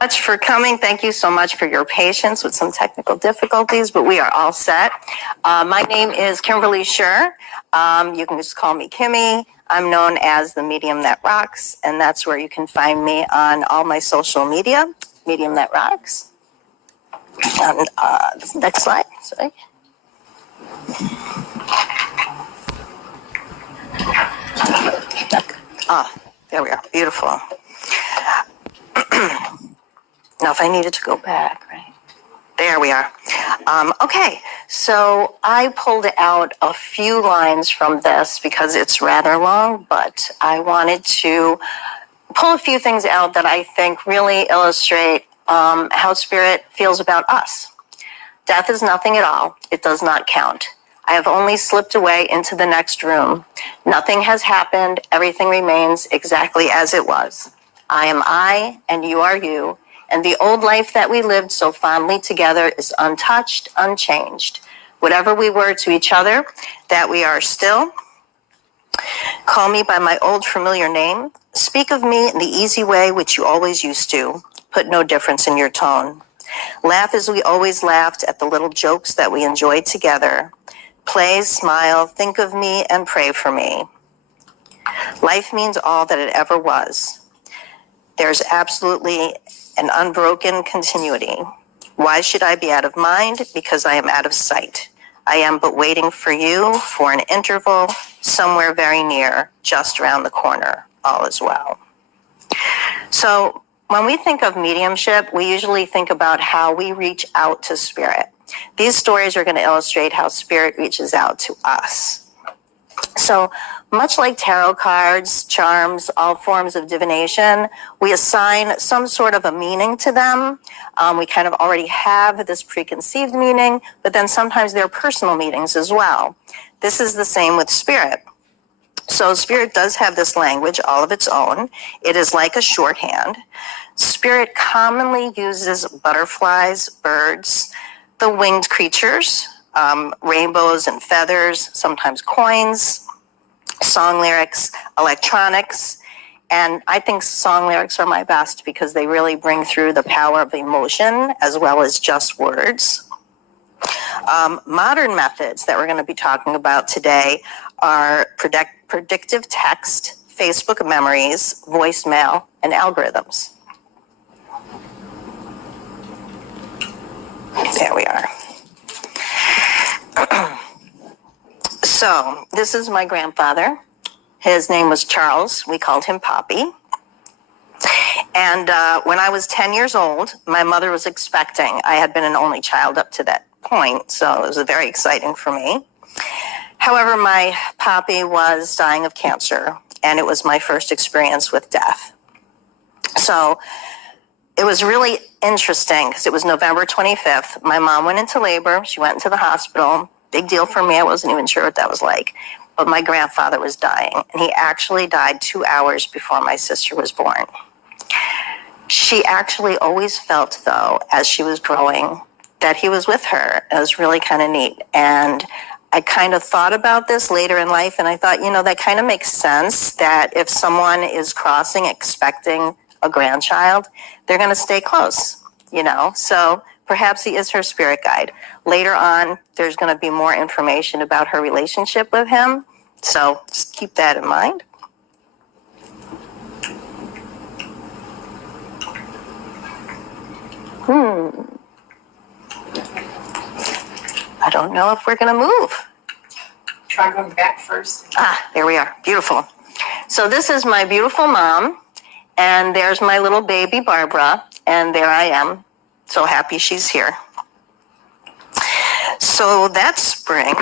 Much for coming. Thank you so much for your patience with some technical difficulties, but we are all set. My name is Kimberly Scher. You can just call me Kimmy. I'm known as the Medium That Rocks, and that's where you can find me on all my social media, Medium That Rocks. And next slide, sorry. There we are, beautiful. Now, if I needed to go back, right? There we are. Okay, so I pulled out a few lines from this because it's rather long, but I wanted to pull a few things out that I think really illustrate how Spirit feels about us. Death is nothing at all. It does not count. I have only slipped away into the next room. Nothing has happened. Everything remains exactly as it was. I am I, and you are you. And the old life that we lived so fondly together is untouched, unchanged. Whatever we were to each other, that we are still. Call me by my old familiar name. Speak of me in the easy way which you always used to. Put no difference in your tone. Laugh as we always laughed at the little jokes that we enjoyed together. Play, smile, think of me, and pray for me. Life means all that it ever was. There's absolutely an unbroken continuity. Why should I be out of mind? Because I am out of sight. I am but waiting for you for an interval somewhere very near, just around the corner. All is well. So when we think of mediumship, we usually think about how we reach out to Spirit. These stories are going to illustrate how Spirit reaches out to us. So much like tarot cards, charms, all forms of divination, we assign some sort of a meaning to them. We kind of already have this preconceived meaning, but then sometimes there are personal meanings as well. This is the same with Spirit. So Spirit does have this language all of its own. It is like a shorthand. Spirit commonly uses butterflies, birds, the winged creatures, rainbows and feathers, sometimes coins, song lyrics, electronics, and I think song lyrics are my best because they really bring through the power of emotion as well as just words. Modern methods that we're going to be talking about today are predictive text, Facebook memories, voicemail, and algorithms. There we are. So this is my grandfather. His name was Charles. We called him Poppy. And when I was 10 years old, my mother was expecting. I had been an only child up to that point, so it was very exciting for me. However, my Poppy was dying of cancer, and it was my first experience with death. So it was really interesting because it was November 25th. My mom went into labor. She went into the hospital. Big deal for me. I wasn't even sure what that was like. But my grandfather was dying, and he actually died 2 hours before my sister was born. She actually always felt, though, as she was growing, that he was with her. It was really kind of neat. And I kind of thought about this later in life, and I thought, that kind of makes sense that if someone is crossing expecting a grandchild, they're going to stay close, So perhaps he is her spirit guide. Later on, there's going to be more information about her relationship with him. So just keep that in mind. I don't know if we're going to move. Try going back first. There we are. Beautiful. So this is my beautiful mom. And there's my little baby, Barbara. And there I am. So happy she's here. So that spring,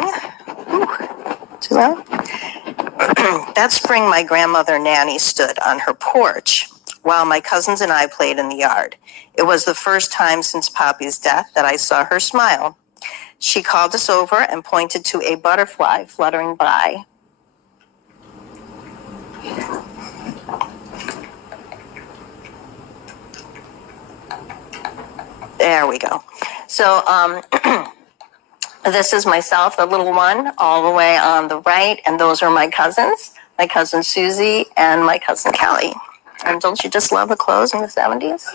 that spring my grandmother Nanny stood on her porch while my cousins and I played in the yard. It was the first time since Poppy's death that I saw her smile. She called us over and pointed to a butterfly fluttering by. There we go. So this is myself, the little one, all the way on the right, and those are my cousins. my cousin Susie, and my cousin Kelly. And don't you just love the clothes in the 70s?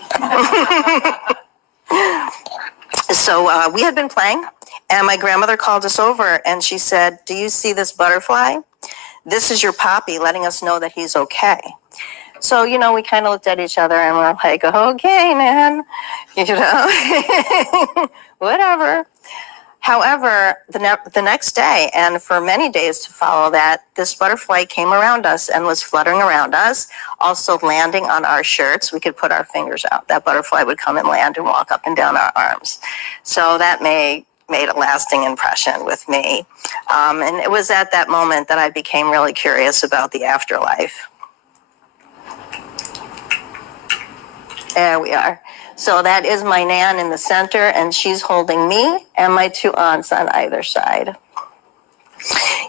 So we had been playing, and my grandmother called us over, and she said, "Do you see this butterfly? This is your Poppy letting us know that he's okay." So, we kind of looked at each other, and we're like, "Okay, man, whatever." However, the next day, and for many days to follow that, this butterfly came around us and was fluttering around us, also landing on our shirts. We could put our fingers out. That butterfly would come and land and walk up and down our arms. So that made a lasting impression with me. And it was at that moment that I became really curious about the afterlife. There we are. So that is my Nan in the center, and she's holding me and my two aunts on either side.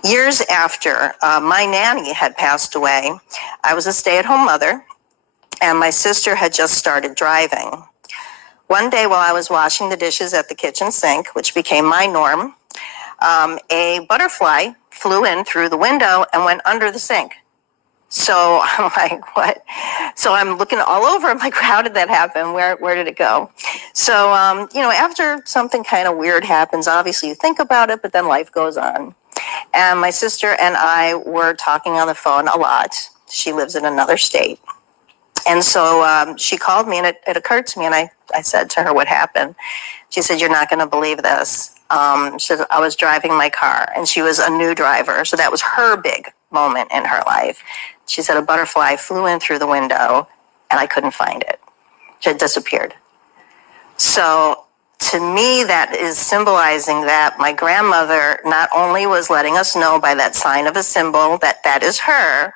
Years after my nanny had passed away, I was a stay-at-home mother, and my sister had just started driving. One day while I was washing the dishes at the kitchen sink, which became my norm, a butterfly flew in through the window and went under the sink. So I'm like, what? So I'm looking all over. I'm like, how did that happen? Where did it go? So, after something kind of weird happens, obviously you think about it, but then life goes on. And my sister and I were talking on the phone a lot. She lives in another state. And so she called me, and it occurred to me, and I said to her what happened. She said, "You're not going to believe this." She said, "I was driving my car," and she was a new driver. So that was her big moment in her life. She said, "A butterfly flew in through the window, and I couldn't find it. It had disappeared." So to me, that is symbolizing that my grandmother not only was letting us know by that sign of a symbol that that is her,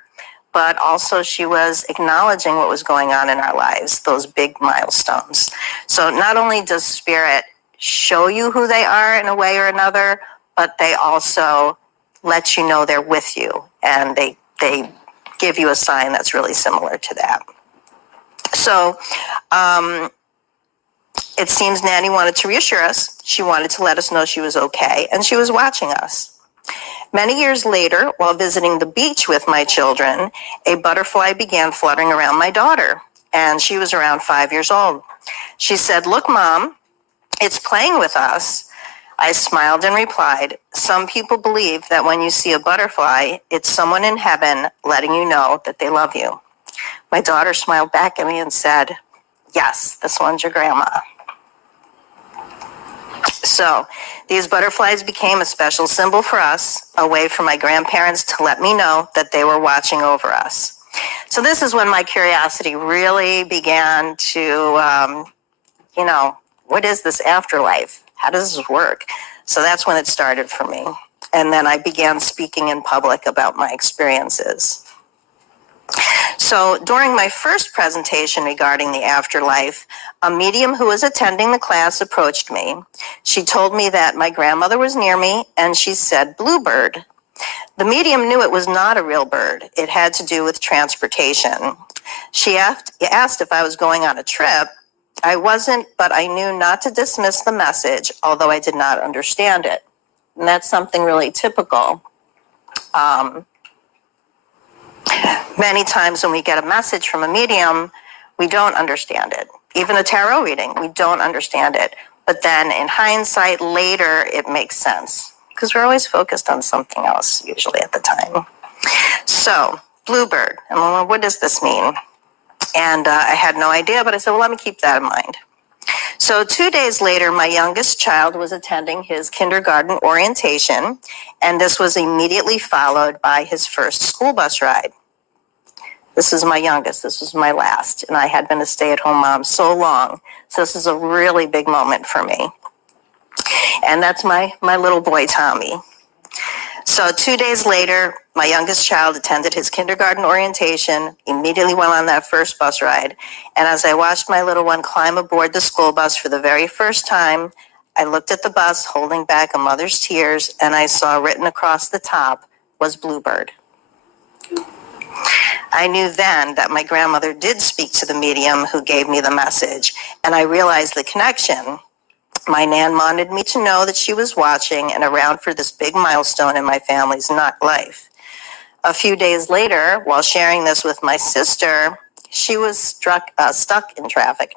but also she was acknowledging what was going on in our lives, those big milestones. So not only does spirit show you who they are in a way or another, but they also let you know they're with you, and they give you a sign that's really similar to that. So it seems Nanny wanted to reassure us. She wanted to let us know she was okay, and she was watching us. Many years later, while visiting the beach with my children, a butterfly began fluttering around my daughter, and she was around 5 years old. She said, "Look, Mom, it's playing with us." I smiled and replied, "Some people believe that when you see a butterfly, it's someone in heaven letting you know that they love you." My daughter smiled back at me and said, "Yes, this one's your grandma." So these butterflies became a special symbol for us, a way for my grandparents to let me know that they were watching over us. So this is when my curiosity really began to, what is this afterlife? How does this work? So that's when it started for me. And then I began speaking in public about my experiences. So during my first presentation regarding the afterlife, a medium who was attending the class approached me. She told me that my grandmother was near me, and she said, "Bluebird." The medium knew it was not a real bird. It had to do with transportation. She asked if I was going on a trip. I wasn't, but I knew not to dismiss the message, although I did not understand it. And that's something really typical. Many times when we get a message from a medium, we don't understand it. Even a tarot reading, we don't understand it. But then in hindsight, later, it makes sense, because we're always focused on something else, usually at the time. So, Bluebird, what does this mean? And I had no idea, but I said, well, let me keep that in mind. So 2 days later, my youngest child was attending his kindergarten orientation, and this was immediately followed by his first school bus ride. This is my youngest. This was my last, and I had been a stay-at-home mom so long. So this is a really big moment for me. And that's my little boy, Tommy. So 2 days later, my youngest child attended his kindergarten orientation, immediately went on that first bus ride. And as I watched my little one climb aboard the school bus for the very first time, I looked at the bus holding back a mother's tears, and I saw written across the top was Bluebird. I knew then that my grandmother did speak to the medium who gave me the message, and I realized the connection. My Nan wanted me to know that she was watching and around for this big milestone in my family's life. A few days later, while sharing this with my sister, she was stuck in traffic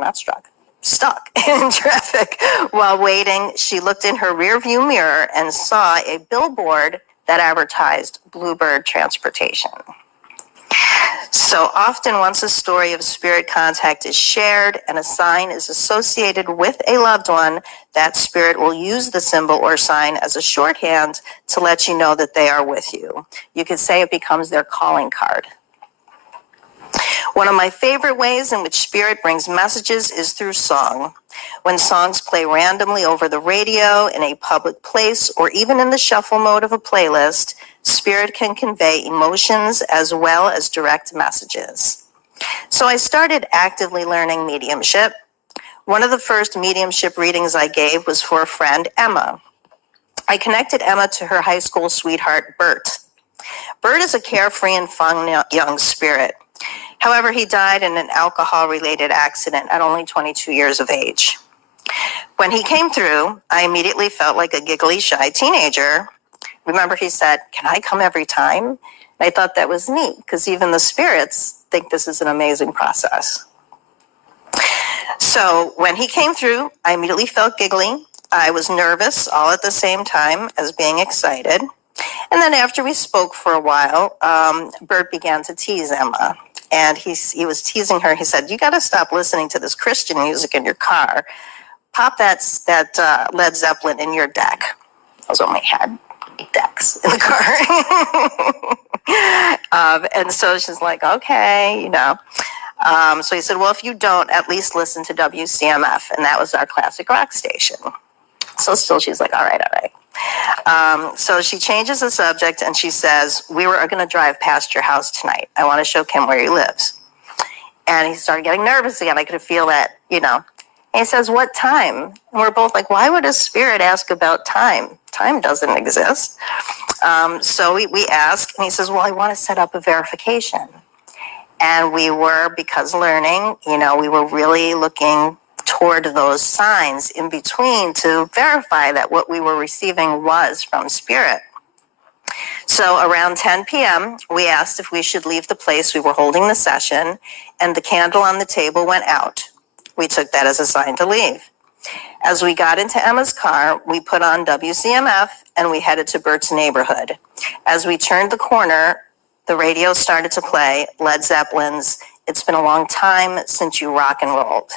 while waiting. She looked in her rearview mirror and saw a billboard that advertised Bluebird Transportation. So often, once a story of spirit contact is shared and a sign is associated with a loved one, that spirit will use the symbol or sign as a shorthand to let you know that they are with you. You could say it becomes their calling card. One of my favorite ways in which spirit brings messages is through song. When songs play randomly over the radio, in a public place, or even in the shuffle mode of a playlist, spirit can convey emotions as well as direct messages. So I started actively learning mediumship. One of the first mediumship readings I gave was for a friend, Emma. I connected Emma to her high school sweetheart, Bert. Bert is a carefree and fun young spirit. However, he died in an alcohol-related accident at only 22 years of age. When he came through, I immediately felt like a giggly, shy teenager. Remember, he said, "Can I come every time?" And I thought that was neat, because even the spirits think this is an amazing process. So when he came through, I immediately felt giggly. I was nervous all at the same time as being excited. And then after we spoke for a while, Bert began to tease Emma. And he was teasing her. He said, "You got to stop listening to this Christian music in your car. Pop that Led Zeppelin in your deck." I was only had decks in the car. And so she's like, "Okay, you know." So he said, "Well, if you don't, at least listen to WCMF." And that was our classic rock station. So still she's like, all right. So she changes the subject and she says, "We were going to drive past your house tonight. I want to show Kim where he lives." And he started getting nervous again. I could feel that, you know. And he says, "What time?" And we're both like, why would a spirit ask about time? Time doesn't exist. So we ask, and he says, "Well, I want to set up a verification." And we were, because learning, you know, we were really looking toward those signs in between to verify that what we were receiving was from spirit. So around 10 p.m., we asked if we should leave the place we were holding the session, and the candle on the table went out. We took that as a sign to leave. As we got into Emma's car, we put on WCMF and we headed to Bert's neighborhood. As we turned the corner, the radio started to play Led Zeppelin's "It's Been a Long Time Since You Rock and Rolled."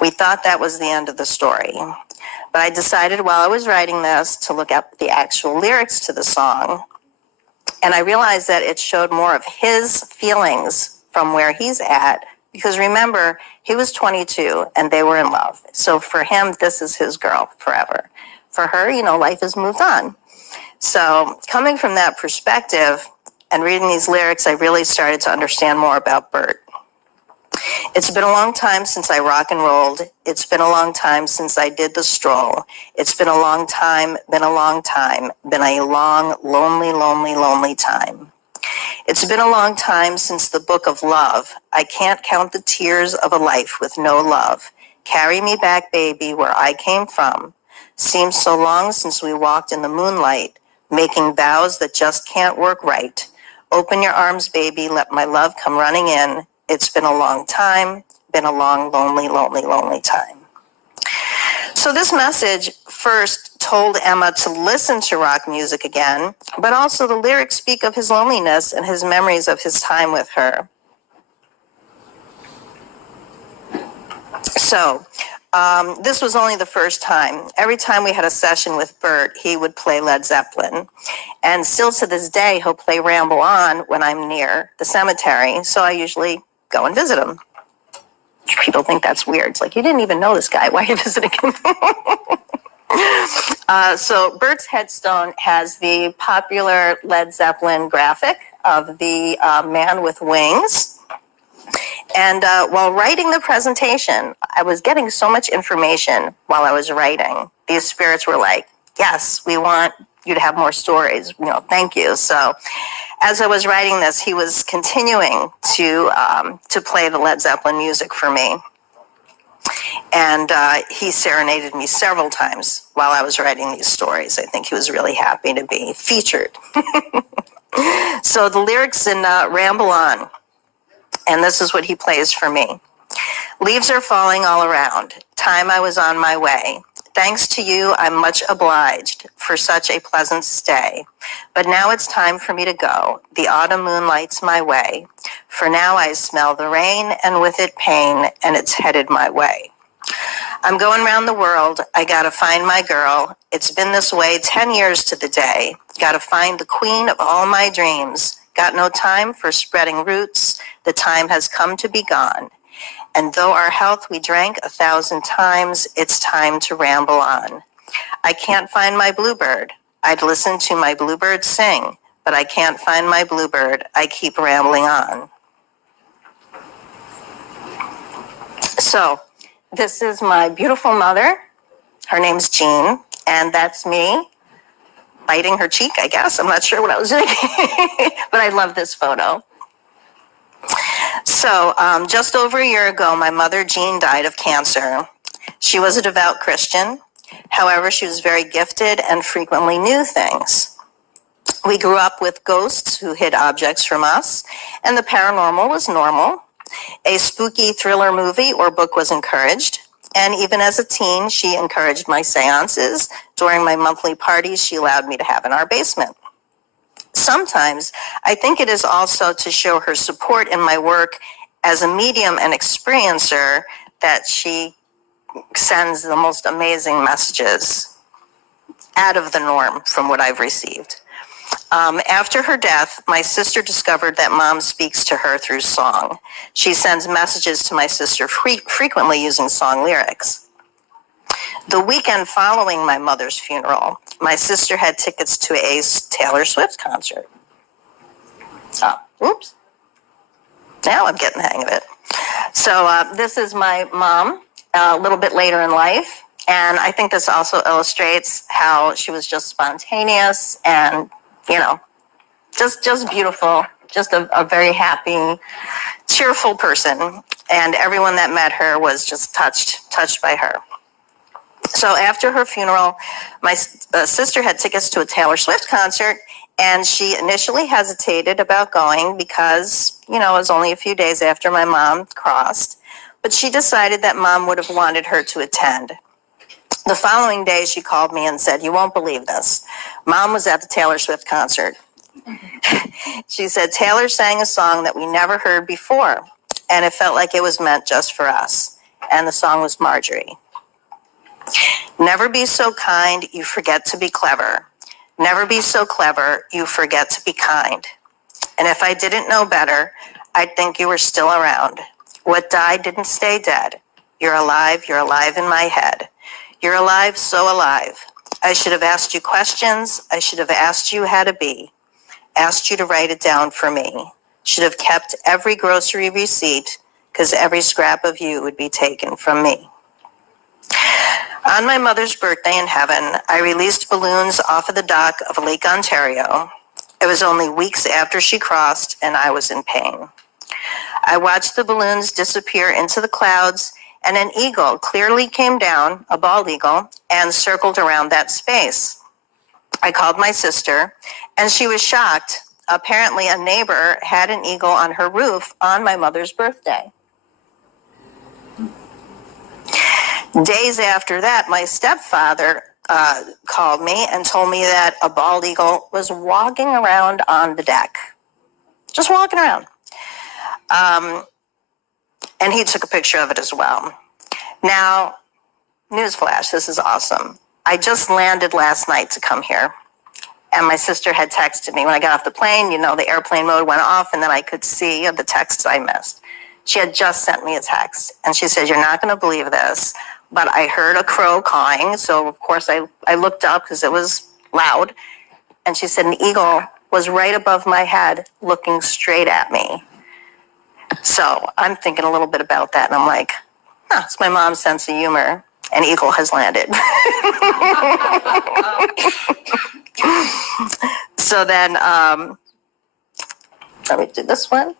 We thought that was the end of the story, but I decided while I was writing this to look up the actual lyrics to the song, and I realized that it showed more of his feelings from where he's at, because remember, he was 22 and they were in love. So for him, this is his girl forever. For her, you know, life has moved on. So coming from that perspective and reading these lyrics, I really started to understand more about Bert. "It's been a long time since I rock and rolled. It's been a long time since I did the stroll. It's been a long time, been a long time, been a long, lonely, lonely, lonely time. It's been a long time since the book of love. I can't count the tears of a life with no love. Carry me back, baby, where I came from. Seems so long since we walked in the moonlight, making vows that just can't work right. Open your arms, baby, let my love come running in. It's been a long time, been a long, lonely, lonely, lonely time." So this message first told Emma to listen to rock music again, but also the lyrics speak of his loneliness and his memories of his time with her. So this was only the first time. Every time we had a session with Bert, he would play Led Zeppelin. And still to this day, he'll play Ramble On when I'm near the cemetery. So I usually go and visit him. People think that's weird. It's like, you didn't even know this guy. Why are you visiting him? So Bert's headstone has the popular Led Zeppelin graphic of the man with wings. And while writing the presentation, I was getting so much information while I was writing. These spirits were like, "Yes, we want you to have more stories. You know, thank you." So as I was writing this, he was continuing to play the Led Zeppelin music for me. And he serenaded me several times while I was writing these stories. I think he was really happy to be featured. So the lyrics in Ramble On, and this is what he plays for me. Leaves are falling all around. Time I was on my way. Thanks to you, I'm much obliged for such a pleasant stay. But now it's time for me to go. The autumn moon lights my way. For now I smell the rain, and with it pain, and it's headed my way. I'm going round the world. I gotta find my girl. It's been this way 10 years to the day. Gotta find the queen of all my dreams. Got no time for spreading roots. The time has come to be gone. And though our health we drank 1,000 times, it's time to ramble on. I can't find my bluebird. I'd listen to my bluebird sing, but I can't find my bluebird. I keep rambling on. So, this is my beautiful mother. Her name's Jean, and that's me biting her cheek, I guess. I'm not sure what I was doing, but I love this photo. So, just over a year ago, my mother, Jean, died of cancer. She was a devout Christian. However, she was very gifted and frequently knew things. We grew up with ghosts who hid objects from us, and the paranormal was normal. A spooky thriller movie or book was encouraged. And even as a teen, she encouraged my seances. During my monthly parties, she allowed me to have in our basement. Sometimes, I think it is also to show her support in my work as a medium and experiencer that she sends the most amazing messages out of the norm from what I've received. After her death, my sister discovered that Mom speaks to her through song. She sends messages to my sister frequently using song lyrics. The weekend following my mother's funeral, my sister had tickets to a Taylor Swift concert. Oh, oops. Now I'm getting the hang of it. So this is my mom a little bit later in life. And I think this also illustrates how she was just spontaneous and, you know, just beautiful, just a very happy, cheerful person. And everyone that met her was just touched by her. So after her funeral, my sister had tickets to a Taylor Swift concert, and she initially hesitated about going because, you know, it was only a few days after my mom crossed. But she decided that Mom would have wanted her to attend. The following day, she called me and said, "You won't believe this. Mom was at the Taylor Swift concert." She said, "Taylor sang a song that we never heard before, and it felt like it was meant just for us." And the song was Marjorie. Never be so kind, you forget to be clever. Never be so clever, you forget to be kind. And if I didn't know better, I'd think you were still around. What died didn't stay dead. You're alive in my head. You're alive, so alive. I should have asked you questions. I should have asked you how to be. Asked you to write it down for me. Should have kept every grocery receipt, because every scrap of you would be taken from me. On my mother's birthday in heaven, I released balloons off of the dock of Lake Ontario. It was only weeks after she crossed, and I was in pain. I watched the balloons disappear into the clouds, and an eagle clearly came down, a bald eagle, and circled around that space. I called my sister, and she was shocked. Apparently, a neighbor had an eagle on her roof on my mother's birthday. Days after that, my stepfather called me and told me that a bald eagle was walking around on the deck. Just walking around. And he took a picture of it as well. Now, newsflash, this is awesome. I just landed last night to come here. And my sister had texted me when I got off the plane. You know, the airplane mode went off, and then I could see the texts I missed. She had just sent me a text, and she said, "You're not going to believe this, but I heard a crow cawing." So, of course, I looked up because it was loud. And she said an eagle was right above my head looking straight at me. So I'm thinking a little bit about that, and I'm like, it's my mom's sense of humor. An eagle has landed. So then, let me do this one.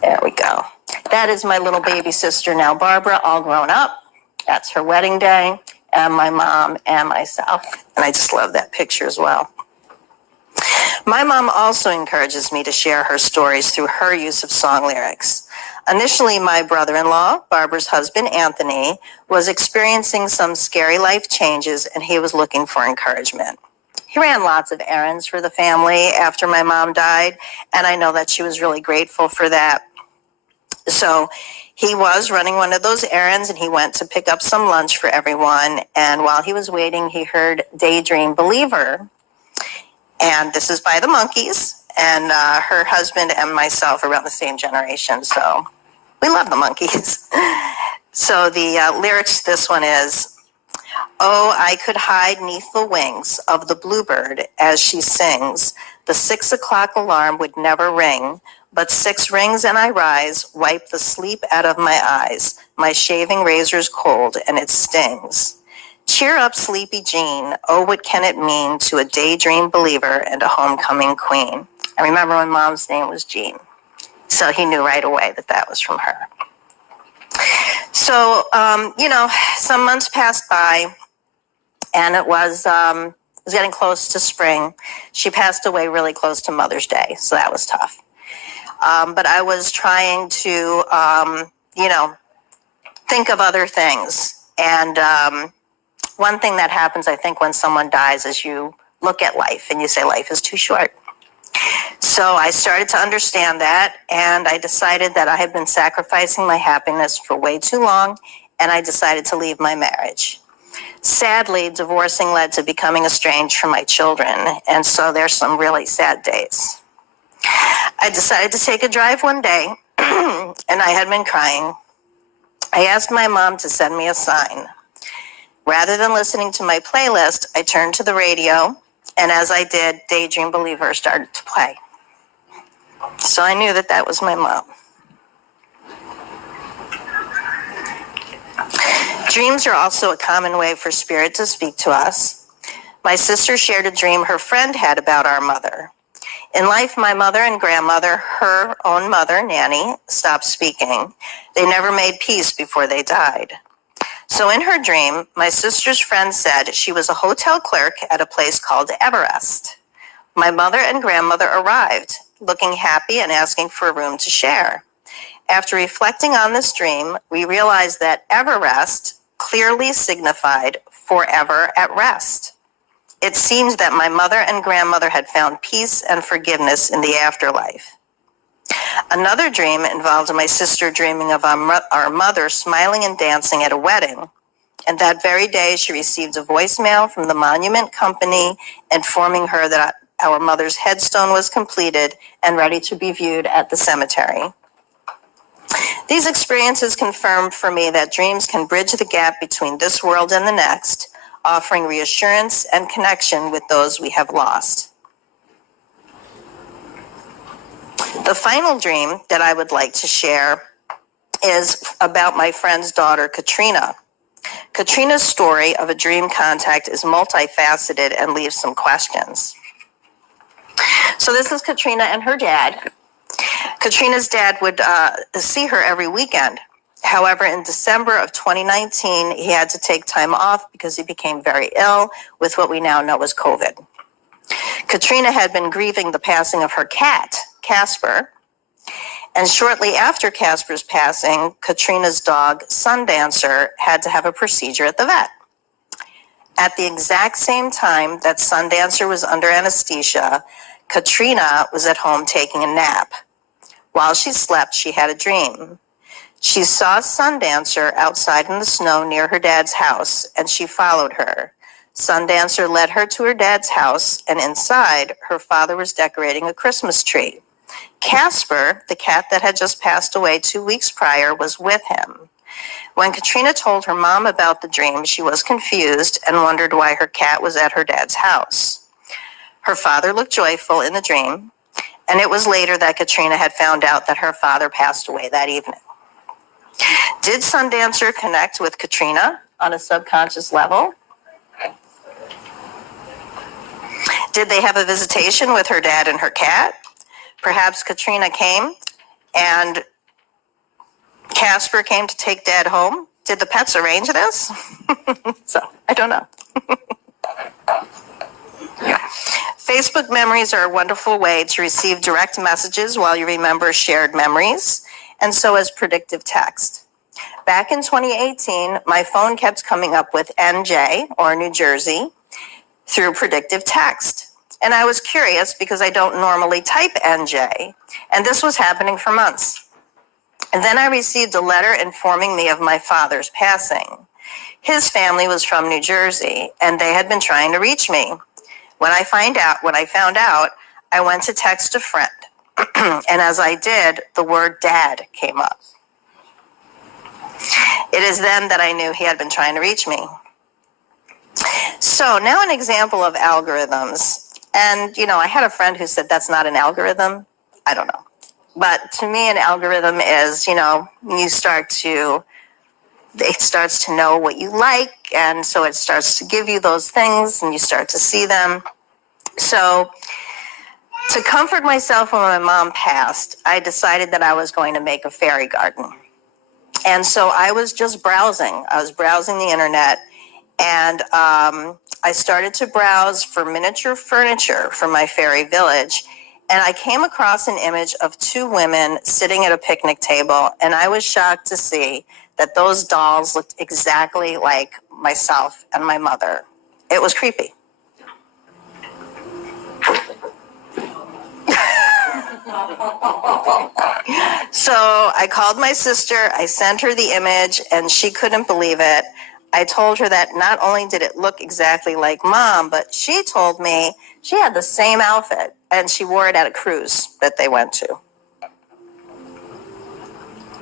There we go. That is my little baby sister now, Barbara, all grown up. That's her wedding day, and my mom and myself. And I just love that picture as well. My mom also encourages me to share her stories through her use of song lyrics. Initially, my brother-in-law, Barbara's husband, Anthony, was experiencing some scary life changes, and he was looking for encouragement. He ran lots of errands for the family after my mom died, and I know that she was really grateful for that. So he was running one of those errands, and he went to pick up some lunch for everyone, and while he was waiting, he heard Daydream Believer, and this is by the Monkees, and her husband and myself are around the same generation, so we love the Monkees. So the lyrics to this one is, "Oh, I could hide 'neath the wings of the bluebird as she sings. The 6 o'clock alarm would never ring, but 6 rings and I rise, wipe the sleep out of my eyes. My shaving razor's cold and it stings. Cheer up, sleepy Jean. Oh, what can it mean to a daydream believer and a homecoming queen?" I remember when Mom's name was Jean, so he knew right away that that was from her. So, some months passed by, and it was getting close to spring. She passed away really close to Mother's Day, so that was tough. But I was trying to, think of other things. And one thing that happens, I think, when someone dies is you look at life and you say life is too short. So I started to understand that, and I decided that I had been sacrificing my happiness for way too long, and I decided to leave my marriage. Sadly, divorcing led to becoming estranged from my children, and so there's some really sad days. I decided to take a drive one day, and I had been crying. I asked my mom to send me a sign. Rather than listening to my playlist, I turned to the radio, and as I did, Daydream Believer started to play. So I knew that that was my mom. Dreams are also a common way for spirit to speak to us. My sister shared a dream her friend had about our mother. In life, my mother and grandmother, her own mother, Nanny, stopped speaking. They never made peace before they died. So in her dream, my sister's friend said she was a hotel clerk at a place called Everest. My mother and grandmother arrived, looking happy and asking for a room to share. After reflecting on this dream, we realized that Everest clearly signified forever at rest. It seems that my mother and grandmother had found peace and forgiveness in the afterlife. Another dream involved my sister dreaming of our mother smiling and dancing at a wedding. And that very day, she received a voicemail from the monument company informing her that our mother's headstone was completed and ready to be viewed at the cemetery. These experiences confirmed for me that dreams can bridge the gap between this world and the next, offering reassurance and connection with those we have lost. The final dream that I would like to share is about my friend's daughter, Katrina. Katrina's story of a dream contact is multifaceted and leaves some questions. So this is Katrina and her dad. Katrina's dad would see her every weekend. However, in December of 2019, he had to take time off because he became very ill with what we now know as COVID. Katrina had been grieving the passing of her cat, Casper, and shortly after Casper's passing, Katrina's dog, Sundancer, had to have a procedure at the vet. At the exact same time that Sundancer was under anesthesia, Katrina was at home taking a nap. While she slept, she had a dream. She saw Sundancer outside in the snow near her dad's house, and she followed her. Sundancer led her to her dad's house, and inside, her father was decorating a Christmas tree. Casper, the cat that had just passed away 2 weeks prior, was with him. When Katrina told her mom about the dream, she was confused and wondered why her cat was at her dad's house. Her father looked joyful in the dream, and it was later that Katrina had found out that her father passed away that evening. Did Sundancer connect with Katrina on a subconscious level? Did they have a visitation with her dad and her cat? Perhaps Katrina came and Casper came to take Dad home. Did the pets arrange this? So, I don't know. Facebook memories are a wonderful way to receive direct messages while you remember shared memories, and so is predictive text. Back in 2018, my phone kept coming up with NJ, or New Jersey, through predictive text. And I was curious because I don't normally type NJ, and this was happening for months. And then I received a letter informing me of my father's passing. His family was from New Jersey, and they had been trying to reach me. When I found out, I went to text a friend, and as I did, the word dad came up. It is then that I knew he had been trying to reach me. So now an example of algorithms. And, I had a friend who said that's not an algorithm. I don't know. But to me, an algorithm is, it starts to know what you like, and so it starts to give you those things, and you start to see them. So to comfort myself when my mom passed, I decided that I was going to make a fairy garden. And so I was just browsing. I was browsing the internet, and I started to browse for miniature furniture for my fairy village. And I came across an image of two women sitting at a picnic table, and I was shocked to see that those dolls looked exactly like myself and my mother. It was creepy. So I called my sister, I sent her the image, and she couldn't believe it. I told her that not only did it look exactly like Mom, but she told me she had the same outfit, and she wore it at a cruise that they went to.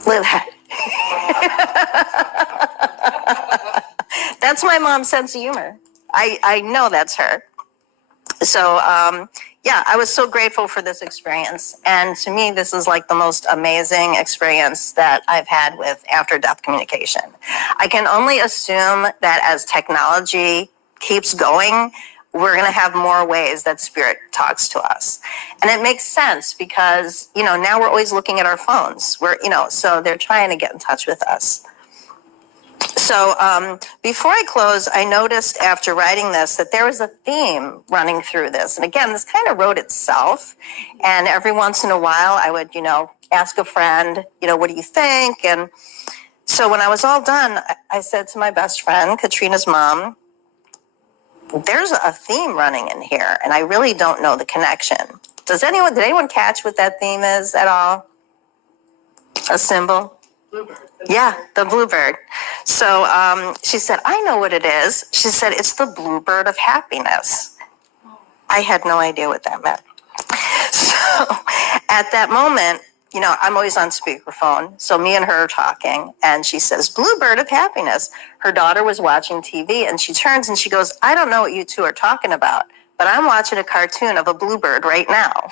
Look at that. That's my mom's sense of humor. I know that's her. So, I was so grateful for this experience. And to me, this is like the most amazing experience that I've had with after-death communication. I can only assume that as technology keeps going, we're going to have more ways that spirit talks to us. And it makes sense because, now we're always looking at our phones. So they're trying to get in touch with us. So before I close, I noticed after writing this that there was a theme running through this. And again, this kind of wrote itself. And every once in a while, I would, ask a friend, what do you think? And so when I was all done, I said to my best friend, Katrina's mom, there's a theme running in here, and I really don't know the connection. Did anyone catch what that theme is at all? A symbol? Bluebird. Yeah, the bluebird. So she said, I know what it is. She said, it's the bluebird of happiness. I had no idea what that meant. So at that moment, I'm always on speakerphone. So me and her are talking, and she says, bluebird of happiness. Her daughter was watching TV, and she turns and she goes, I don't know what you two are talking about, but I'm watching a cartoon of a bluebird right now.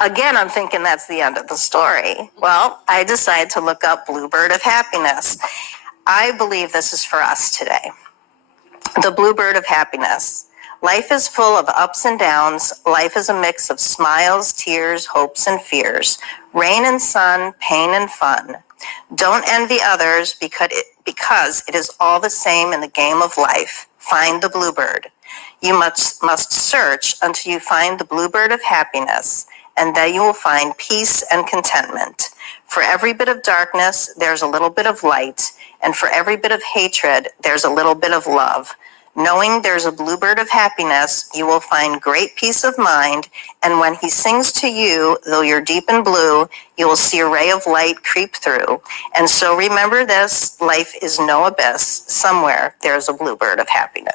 Again, I'm thinking that's the end of the story. Well, I decided to look up Bluebird of Happiness. I believe this is for us today. The Bluebird of Happiness. Life is full of ups and downs. Life is a mix of smiles, tears, hopes, and fears. Rain and sun, pain and fun. Don't envy others because it is all the same in the game of life. Find the bluebird. You must search until you find the bluebird of happiness, and then you will find peace and contentment. For every bit of darkness, there's a little bit of light, and for every bit of hatred, there's a little bit of love. Knowing there's a bluebird of happiness, you will find great peace of mind, and when he sings to you, though you're deep in blue, you will see a ray of light creep through. And so remember this, life is no abyss. Somewhere there's a bluebird of happiness.